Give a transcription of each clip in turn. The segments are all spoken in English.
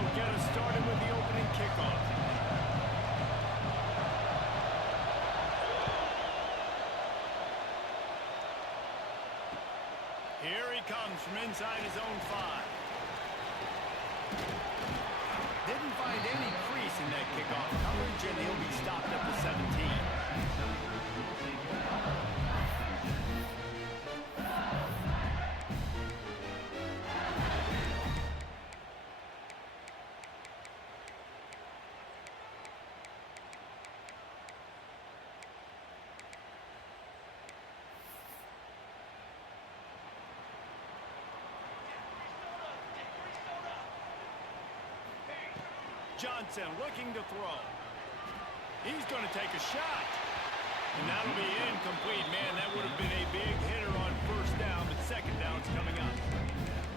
will get us started with the opening kickoff. Here he comes from inside his own 5. Didn't find any crease in that kickoff coverage, and he'll be stopped at the 17. Johnson looking to throw. He's going to take a shot. And that'll be incomplete. Man, that would have been a big hitter on first down, but second down's coming up.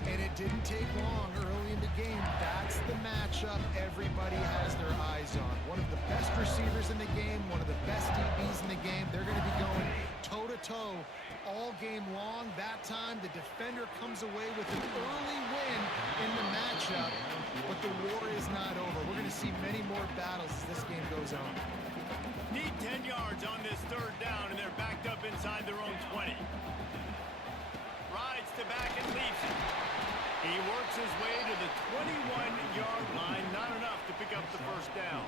And it didn't take long early in the game. That's the matchup everybody has their eyes on. One of the best receivers in the game, one of the best DBs in the game. They're going to be going toe-to-toe all game long. That time, the defender comes away with an early win in the matchup, but the war is not over. We're going to see many more battles as this game goes on. Need 10 yards on this third down, and they're backed up inside their own 20. Rides to back and leaves it. He works his way to the 21-yard line. Not enough to pick up the first down.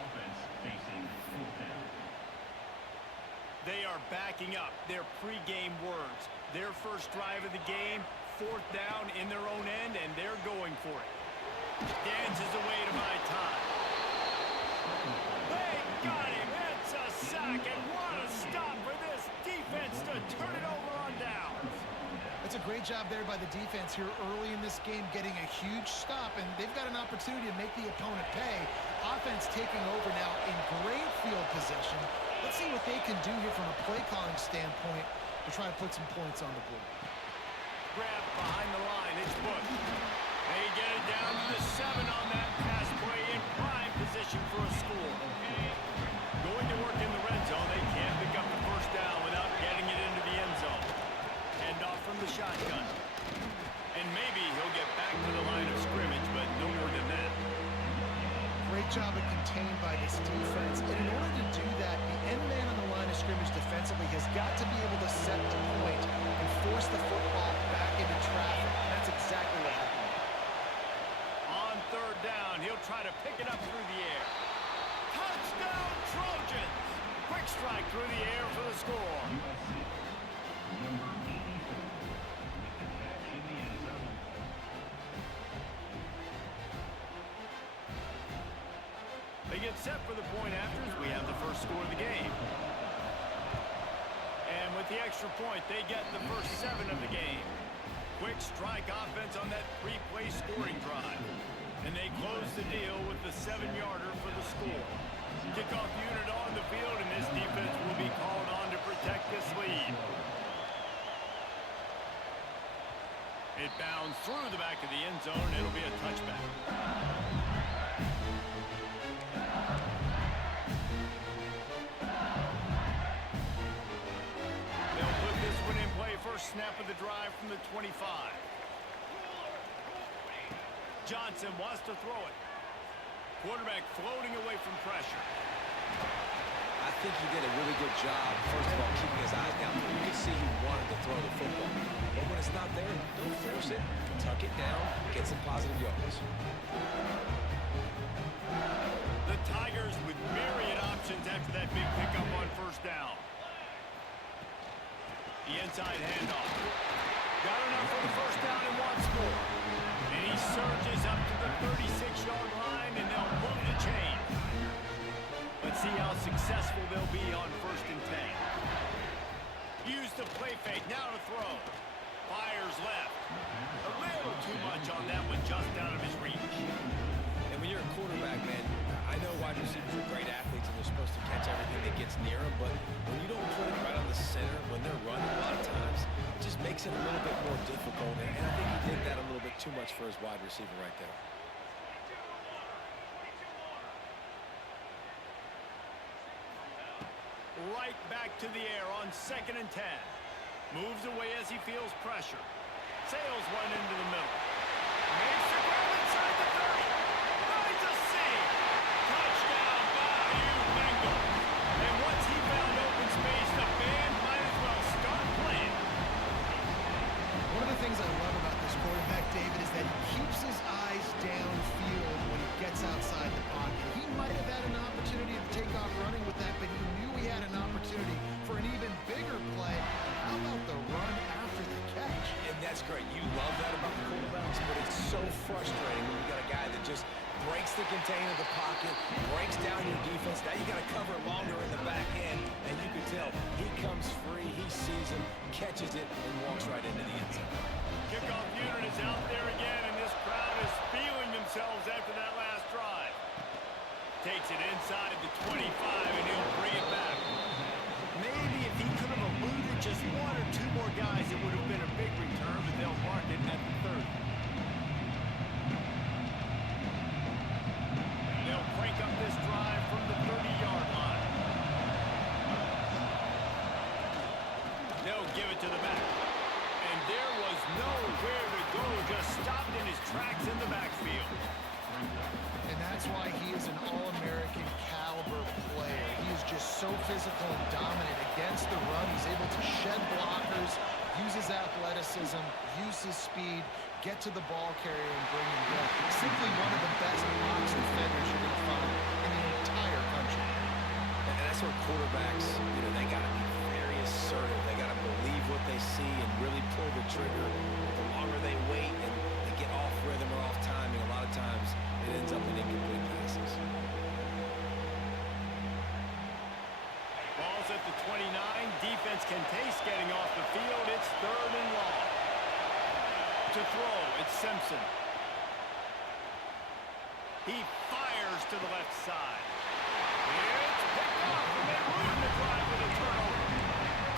Offense facing fourth down. They are backing up their pregame words. Their first drive of the game, fourth down in their own end, and they're going for it. Dances away to buy time. They got him. It's a sack, and what a stop for this defense to turn it over on downs. That's a great job there by the defense here early in this game, getting a huge stop, and they've got an opportunity to make the opponent pay. Offense taking over now in great field position. Let's see what they can do here from a play-calling standpoint to try to put some points on the board. Grab behind the line. It's Bush. They get it down to the 7 on that pass play in prime position for a score. Going to work in the red zone. They can't pick up the first down without getting it into the end zone. Hand off from the shotgun. And maybe he'll get back to the line of scrimmage, but no more than that. Great job of contained by this defense. And in order to do that, the end man on the line of scrimmage defensively has got to be able to set the point and force the football back into traffic. And that's exactly what happened. On third down, he'll try to pick it up through the air. Touchdown, Trojans! Quick strike through the air for the score. Number 84 with the catch in the end zone. They get set for the point after as we have the first score of the game. And with the extra point, they get the first 7 of the game. Quick strike offense on that 3-play scoring drive. And they close the deal with the 7-yarder for the score. Kickoff unit on the field, and this defense will be called on to protect this lead. It bounds through the back of the end zone. It'll be a touchback. They'll put this one in play. First snap of the drive from the 25. Johnson wants to throw it. Quarterback floating away from pressure. I think he did a really good job, first of all, keeping his eyes down. You can see he wanted to throw the football. But when it's not there, don't force it. Tuck it down, get some positive yards. The Tigers with myriad options after that big pickup on first down. The inside handoff. Got enough for the first down and wants more. And he surges up to the 36-yard line, and they'll move the chain. Let's see how successful they'll be on 1st and 10. Use the play fake, now to throw. Fires left. A little too much on that one, just out of his reach. And when you're a quarterback, man, I know wide receivers are great athletes and they're supposed to catch everything that gets near them, but when you don't put it right on the center, when they're running a lot of times, it just makes it a little bit more difficult. And I think he did that a little bit too much for his wide receiver right there. Right back to the air on 2nd and 10. Moves away as he feels pressure. Sails one into the middle. Makes the grab inside the love that about the quarterbacks, but it's so frustrating when you got a guy that just breaks the container of the pocket, breaks down your defense. Now you got to cover longer in the back end, and you can tell he comes free, he sees him, catches it, and walks right into the end zone. Kickoff unit is out there again, and this crowd is feeling themselves after that last drive. Takes it inside the 25, and he'll bring it back. Maybe if he could have eluded just one or two more guys, it would have been a big return, but they'll mark it at the 30. They'll crank up this drive from the 30-yard line. They'll give it to the back. And there was nowhere to go, just stopped in his tracks in the backfield. And that's why he is an All-American caliber player. He is just so physical and dominant against the run. He's able to shed blockers, use his athleticism, use his speed, get to the ball carrier and bring him down. Simply one of the best box defenders you're going to find in the entire country. And that's where quarterbacks, they got to be very assertive. They got to believe what they see and really pull the trigger. The longer they wait and they get off rhythm or off timing, a lot of times it ends up in incomplete passes. Ball's at the 29. Defense can taste getting off the field. It's 3rd and long. To throw, it's Simpson. He fires to the left side. It's picked off, and they ruin the drive with a turnover.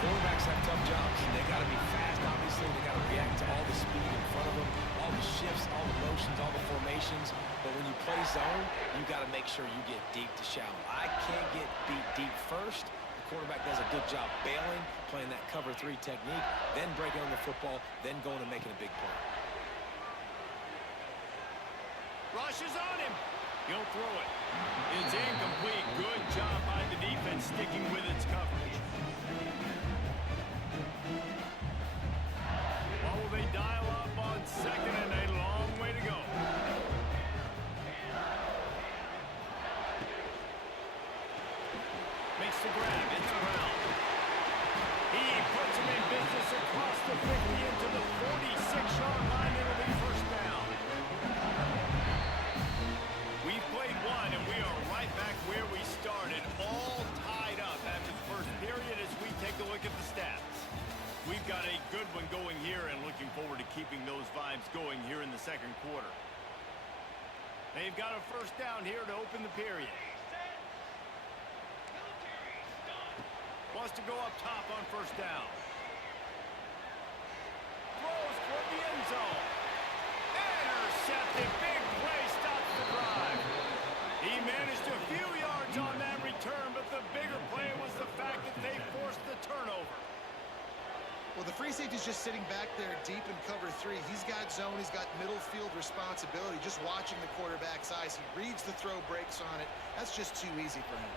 Quarterbacks have tough jobs. They got to be fast, obviously. They got to react to all the speed in front of them, all the shifts, all the motions, all the formations. But when you play zone, you got to make sure you get deep to shallow. I can't get beat deep first. The quarterback does a good job bailing, playing that cover 3 technique, then breaking on the football, then going and making a big play. Rushes on him. He'll throw it. It's incomplete. Good job by the defense sticking with its coverage. What will they dial up on 2nd and a long way to go? Makes the grab. It's Brown. He puts him in business across the 50 into the 46-yard line. It'll be first down. We've played one, and we are right back where we started, all tied up after the first period as we take a look at the stats. We've got a good one going here and looking forward to keeping those vibes going here in the second quarter. They've got a first down here to open the period. Wants to go up top on first down. Throws toward the end zone. Intercepted. Big play stops the drive. He managed a few yards on that return, but the bigger play was the fact that they forced the turnover. Well, the free safety's just sitting back there deep in cover 3. He's got zone. He's got middle field responsibility. Just watching the quarterback's eyes. He reads the throw, breaks on it. That's just too easy for him.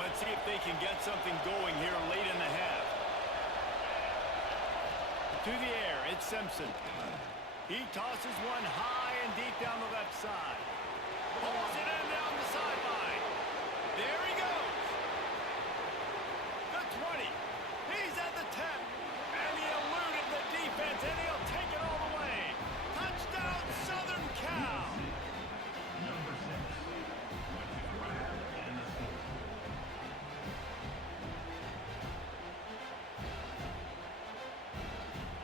Let's see if they can get something going here late in the half. To the air, it's Simpson. He tosses one high and deep down the left side. Pulls it in down the sideline. There he goes. The 20. He's at the 10. And he eluded the defense, and he'll take it all the way. Touchdown, Southern Cal. Number 6 went to grab and escape.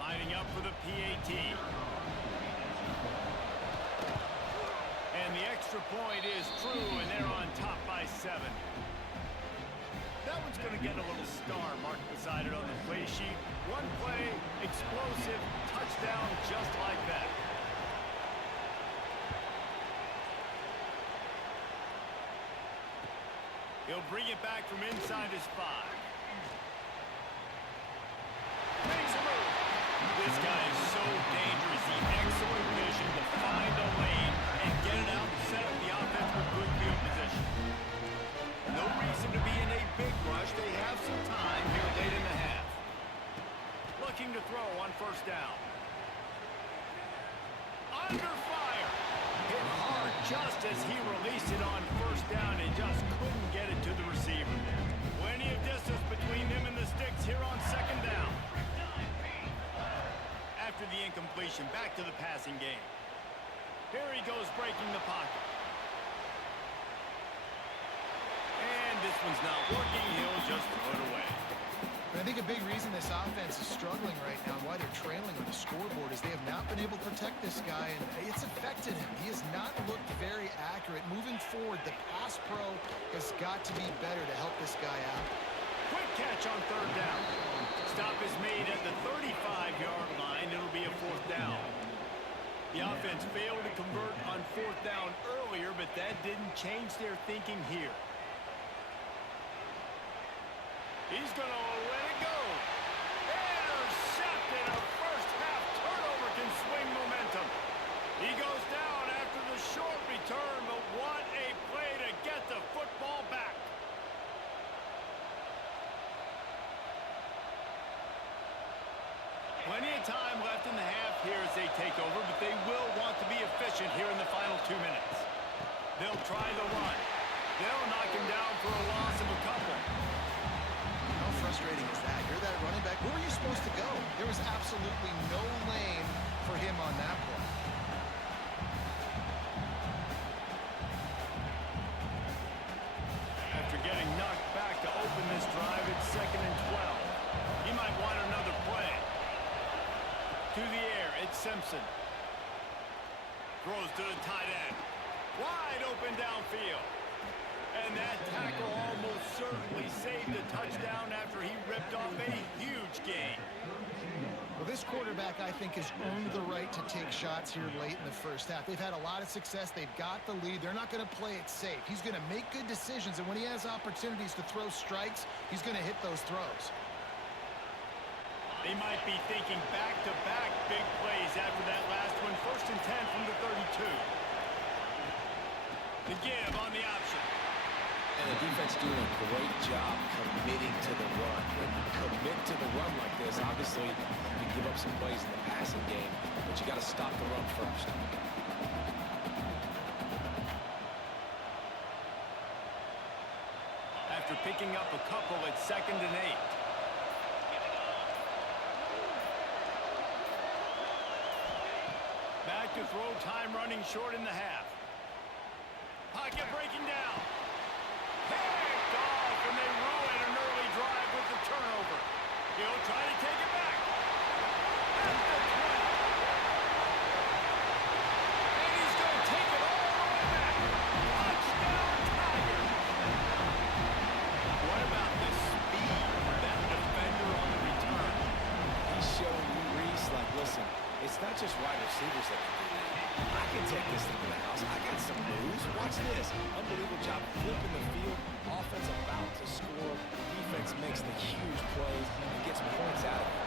Lining up for the PAT. And the extra point is true, and they're on top by 7. That one's going to get a little star marked beside it on the play sheet. One play, explosive, touchdown just like that. He'll bring it back from inside his 5. Makes a move. This guy is so dangerous. The excellent vision to find a lane and get it out and set up the offense with good field position. No reason to be in a big rush. They have some time here late in the half. Looking to throw on first down. Under fire. Hit hard just as he released it on first down and just couldn't get it to the receiver. Plenty of distance between back to the passing game. Here he goes breaking the pocket. And this one's not working. He'll just throw it away. But I think a big reason this offense is struggling right now and why they're trailing on the scoreboard is they have not been able to protect this guy, and it's affected him. He has not looked very accurate. Moving forward, the pass pro has got to be better to help this guy out. Quick catch on third down. Stop is made at the 35-yard line. It'll be a fourth down. The offense failed to convert on fourth down earlier, but that didn't change their thinking here. He's going to let it go. Intercepted. A first-half turnover can swing momentum. He goes down after the short return, but what a play to get the football back. Plenty of time left in the half here as they take over, but they will want to be efficient here in the final 2 minutes. They'll try the run. They'll knock him down for a loss of a couple. How frustrating is that? You're that running back. Where were you supposed to go? There was absolutely no lane for him on that play. After getting knocked back to open this drive, it's 2nd and 12. He might want another play. To the air, it's Simpson. Throws to the tight end. Wide open downfield. And that tackle almost certainly saved a touchdown after he ripped off a huge gain. Well, this quarterback, I think, has earned the right to take shots here late in the first half. They've had a lot of success. They've got the lead. They're not going to play it safe. He's going to make good decisions, and when he has opportunities to throw strikes, he's going to hit those throws. They might be thinking back-to-back big plays after that last one. 1st and 10 from the 32. The give on the option. And the defense doing a great job committing to the run. When you commit to the run like this, obviously you can give up some plays in the passing game, but you got to stop the run first. After picking up a couple, it's 2nd and 8. Back to throw, time running short in the half. Pocket breaking down. Picked off, and they ruin an early drive with the turnover. He'll try to take it back. At the 20. And he's going to take it all the way back. Touchdown, Tigers. What about the speed of that defender on the return? He's showing you, Reese, like, listen, it's not just wide receivers that can do that. I can take this thing to the house. I got some moves. Watch this. Unbelievable job flipping the field. Offense about to score. Defense makes the huge plays and gets points out of it.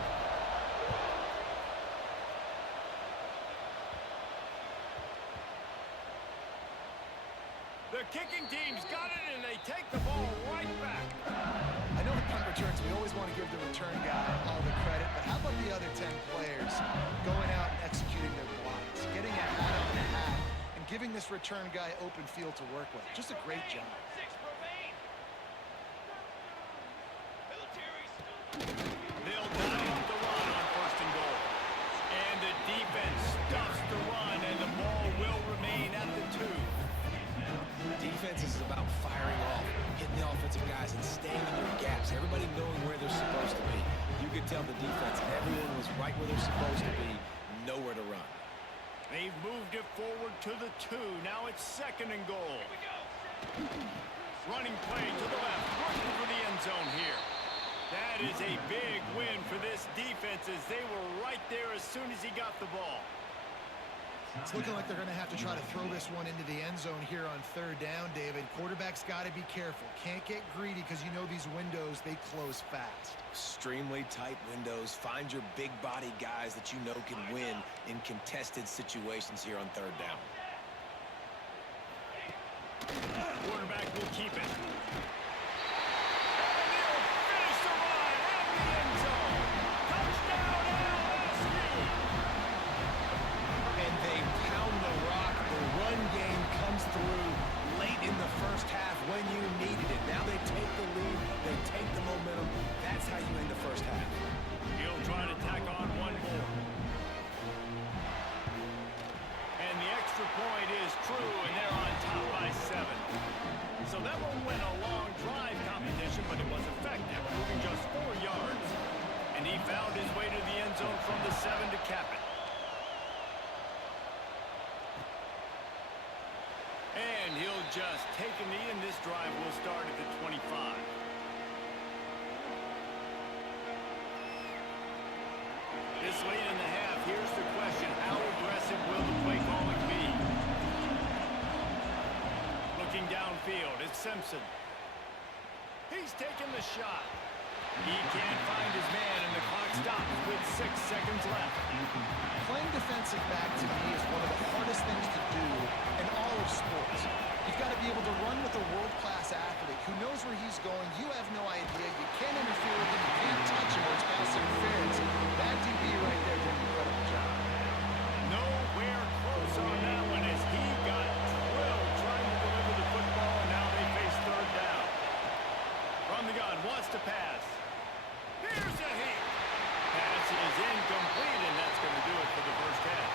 The kicking team's got it, and they take the ball right back. I know the punt returns, we always want to give the return guy all the credit, but how about the other 10 players going out and executing their blocks, getting a hat on a hat, and giving this return guy open field to work with? Just a great job. They'll dial up the run on 1st and goal. And the defense stuffs the run, and the ball will remain at the 2. Defense is about firing off, hitting the offensive guys, and staying in their gaps. Everybody knowing where they're supposed to be. You could tell the defense, everyone was right where they're supposed to be, nowhere to run. They've moved it forward to the 2. Now it's 2nd and goal. Running play to the left, looking for the end zone here. That is a big win for this defense as they were right there as soon as he got the ball. It's looking like they're going to have to try to throw this one into the end zone here on 3rd down, David. Quarterback's got to be careful. Can't get greedy because you know these windows, they close fast. Extremely tight windows. Find your big body guys that you know can win in contested situations here on 3rd down. Quarterback will keep it. And he'll finish the run at the end zone. Touchdown, LSU! And they pound the rock. The run game comes through late in the first half when you needed it. Now they take the lead. They take the momentum. That's how you end the first half. He'll try to tack on one more. end zone from the 7 to cap it. And he'll just take a knee, and this drive will start at the 25. This late in the half, here's the question: how aggressive will the play calling be? Looking downfield, it's Simpson. He's taking the shot. He can't find his man, and the clock stops with 6 seconds left. Playing defensive back, to me, is one of the hardest things to do in all of sports. You've got to be able to run with a world-class athlete who knows where he's going. You have no idea. You can't interfere with him. You can't touch him, or it's pass interference. That DB right there did an incredible job. Nowhere close on that one as he got drilled trying to deliver the football, and now they face third down. From the gun, wants to pass. Here's a hit. Pass is incomplete, and that's going to do it for the first half.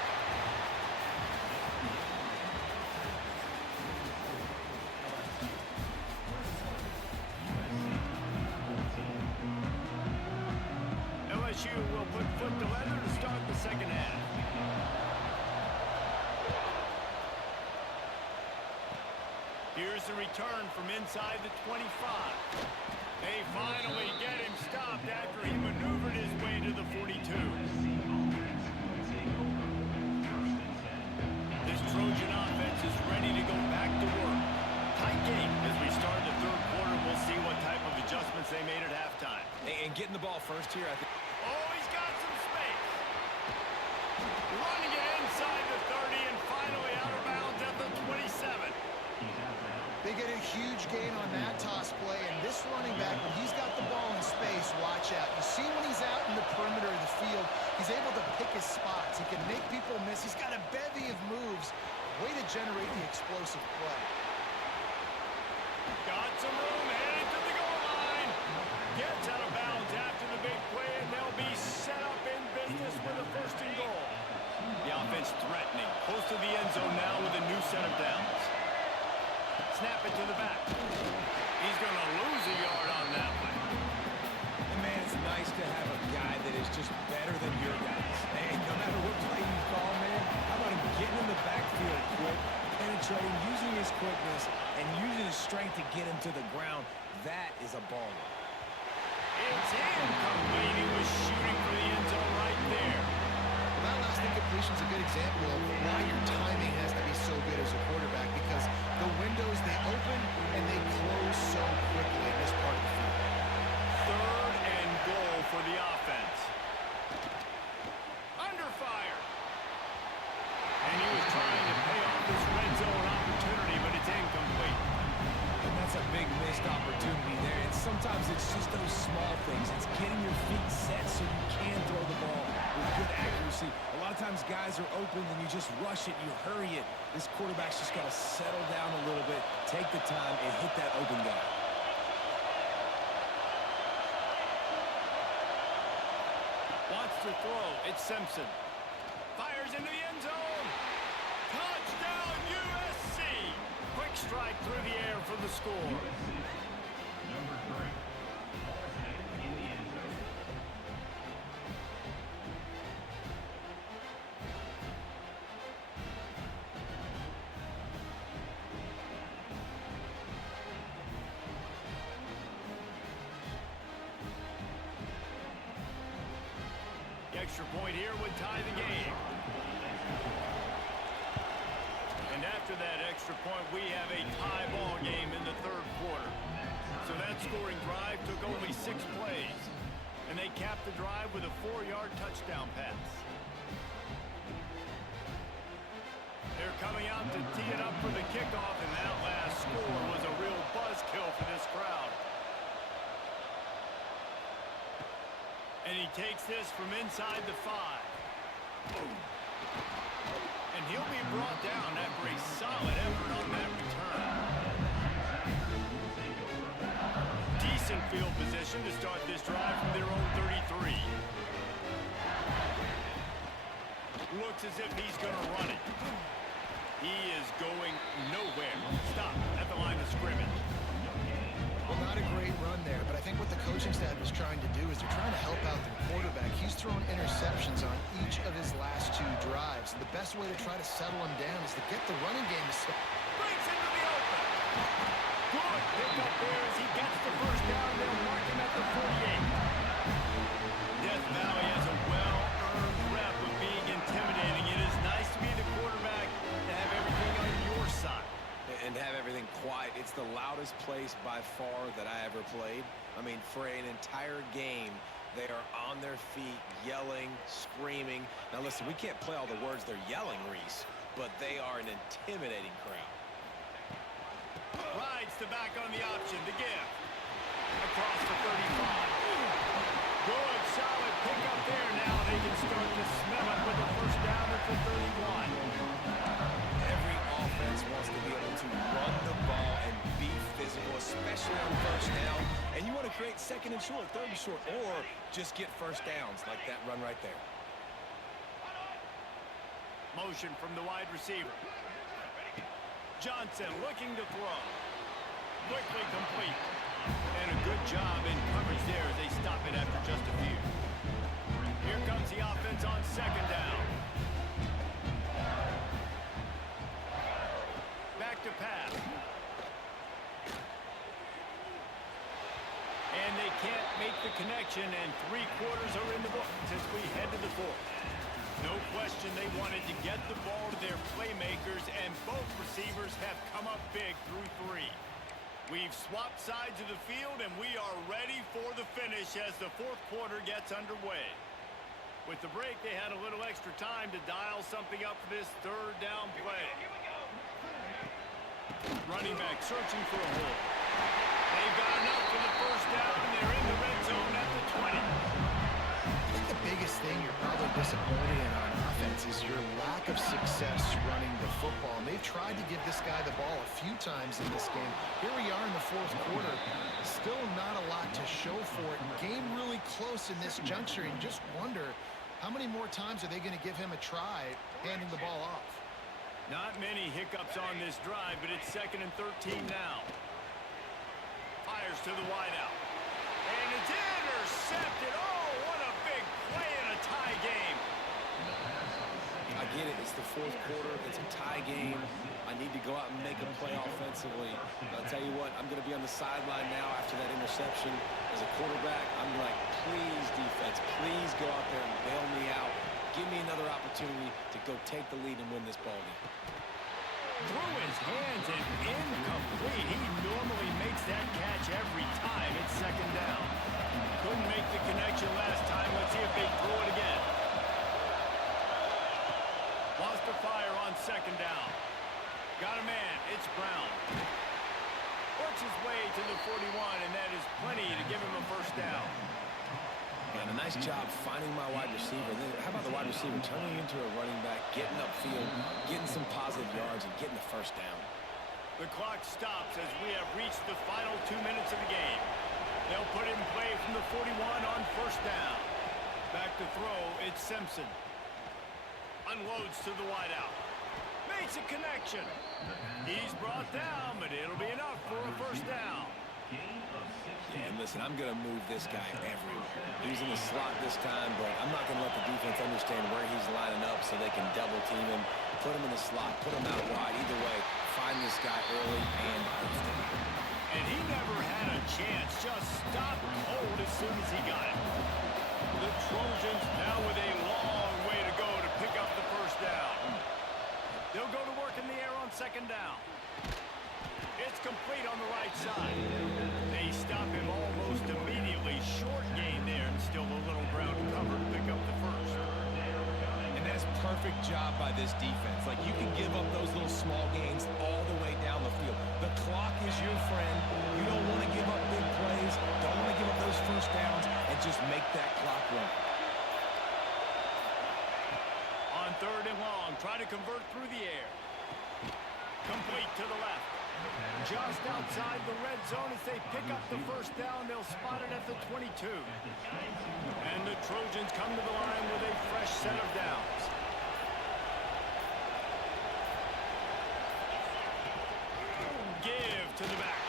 LSU will put foot to leather to start the second half. Here's the return from inside the 25. They finally get him stopped after he maneuvered his way to the 42. This Trojan offense is ready to go back to work. Tight game as we start the third quarter. We'll see what type of adjustments they made at halftime. And getting the ball first here, I think. Oh, he's got some space. Running it inside the 30 and finally out of bounds at the 27. They get a huge gain on that toss play, and this running back, when he's got the ball in space, watch out. You see when he's out in the perimeter of the field, he's able to pick his spots. He can make people miss. He's got a bevy of moves. Way to generate the explosive play. Got some room, headed to the goal line. Gets out of bounds after the big play, and they'll be set up in business with a first and goal. The offense threatening, close to the end zone now with a new set of downs. Snap it to the back. He's going to lose a yard on that one. And man, it's nice to have a guy that is just better than your guys. And no matter what play you call, man, how about him getting in the backfield quick, penetrating, using his quickness, and using his strength to get him to the ground. That is a baller. It's incomplete. He was shooting for the end zone right there. Well, that last incompletion is a good example of why your timing has to be so good as a quarterback, because the windows, they open and they close so quickly in this part of the field. Third and goal for the offense. Under fire. And he was trying to pay off this red zone opportunity, but it's incomplete. And that's a big missed opportunity there. And sometimes it's just those small things. It's getting your feet set so you can throw the ball with good accuracy. A lot of times guys are open and you just rush it, you hurry it. This quarterback's just got to settle down a little bit, take the time, and hit that open guy. Wants to throw. It's Simpson. Fires into the end zone. Touchdown, USC. Quick strike through the air for the score. Number 3. Ball head in the end zone. The extra point here would tie the game. And after that extra point, we have a tie ball game in the third quarter. So that scoring drive took only 6 plays. And they capped the drive with a 4-yard touchdown pass. They're coming out to tee it up for the kickoff, and that last score was a real buzzkill for this crowd. And he takes this from inside the 5. And he'll be brought down after a solid effort on that return. Decent field position to start this drive from their own 33. Looks as if he's going to run it. He is going nowhere. Stop at the line of scrimmage. Well, not a great run there, but I think what the coaching staff is trying to do is they're trying to help out their quarterback. He's throwing interceptions drives. The best way to try to settle them down is to get the running game to Breaks into the open. Good pick up there as he gets the first down. They'll mark him at the 48. Death Valley has a well-earned rep of being intimidating. It is nice to be the quarterback to have everything on your side. And have everything quiet. It's the loudest place by far that I ever played. I mean, for an entire game, they are on their feet, yelling, screaming. Now, listen, we can't play all the words they're yelling, Reese, but they are an intimidating crowd. Rides the back on the option to give. Across the 35. Good, solid pickup there. Now they can start to smell it with the first down at the 31. Every offense wants to be able to run the ball and be physical, especially on first down. And you want to create second and short, third and short, or just get first downs like that run right there. Motion from the wide receiver. Johnson looking to throw. Quickly complete. And a good job in coverage there as they stop it after just a few. Here comes the offense on second down. Back to pass. And they can't make the connection, and 3 quarters are in the books as we head to the 4th. No question they wanted to get the ball to their playmakers, and both receivers have come up big through 3. We've swapped sides of the field, and we are ready for the finish as the 4th quarter gets underway. With the break, they had a little extra time to dial something up for this 3rd down play. Running back searching for a hole. They've got enough for the first down, and they're in the red zone at the 20. I think the biggest thing you're probably disappointed in on offense is your lack of success running the football. And they've tried to give this guy the ball a few times in this game. Here we are in the 4th quarter. Still not a lot to show for it. Game really close in this juncture, and you just wonder how many more times are they going to give him a try handing the ball off. Not many hiccups on this drive, but it's 2nd and 13 now. Fires to the wideout. And it's intercepted. Oh, what a big play in a tie game. I get it. It's the 4th quarter. It's a tie game. I need to go out and make a play offensively. I'll tell you what, I'm going to be on the sideline now after that interception. As a quarterback, I'm like, please, defense, please go out there and bail me out. Give me another opportunity to go take the lead and win this ball game. Through his hands and incomplete. He normally makes that catch every time. It's 2nd down. Couldn't make the connection last time. Let's see if they throw it again. Lost the fire on 2nd down. Got a man. It's Brown. Works his way to the 41, and that is plenty to give him a first down. And a nice job finding my wide receiver. Then how about the wide receiver turning into a running back, getting upfield, getting some positive yards, and getting the first down. The clock stops as we have reached the final 2 minutes of the game. They'll put in play from the 41 on first down. Back to throw, it's Simpson. Unloads to the wideout. Makes a connection. He's brought down, but it'll be enough for a first down. Yeah, and listen, I'm going to move this guy everywhere. He's in the slot this time, but I'm not going to let the defense understand where he's lining up so they can double team him, put him in the slot, put him out wide. Either way, find this guy early and often. And he never had a chance, just stopped cold as soon as he got it. The Trojans now with a long way to go to pick up the first down. They'll go to work in the air on 2nd down. It's complete on the right side. They stop him almost immediately. Short gain there, and still a little ground cover to pick up the first. And that's perfect job by this defense. Like, you can give up those little small gains all the way down the field. The clock is your friend. You don't want to give up big plays. Don't want to give up those first downs, and just make that clock run. On 3rd and long, try to convert through the air. Complete to the left. Just outside the red zone as they pick up the first down. They'll spot it at the 22. And the Trojans come to the line with a fresh set of downs. Give to the back.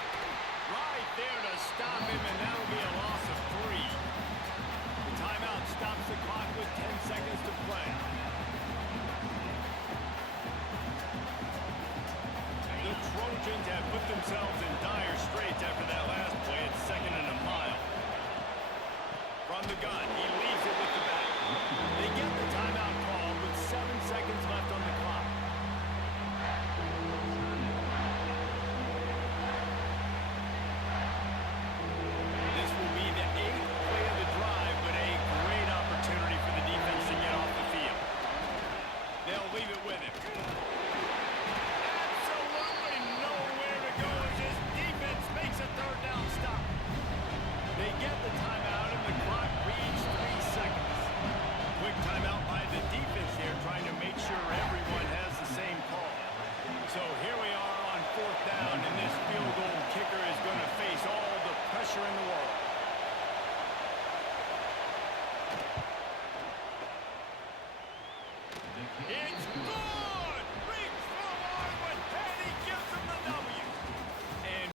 Right there to stop him, and that'll be a loss of 3. The timeout stops the clock with 10 seconds to play. from the gun. He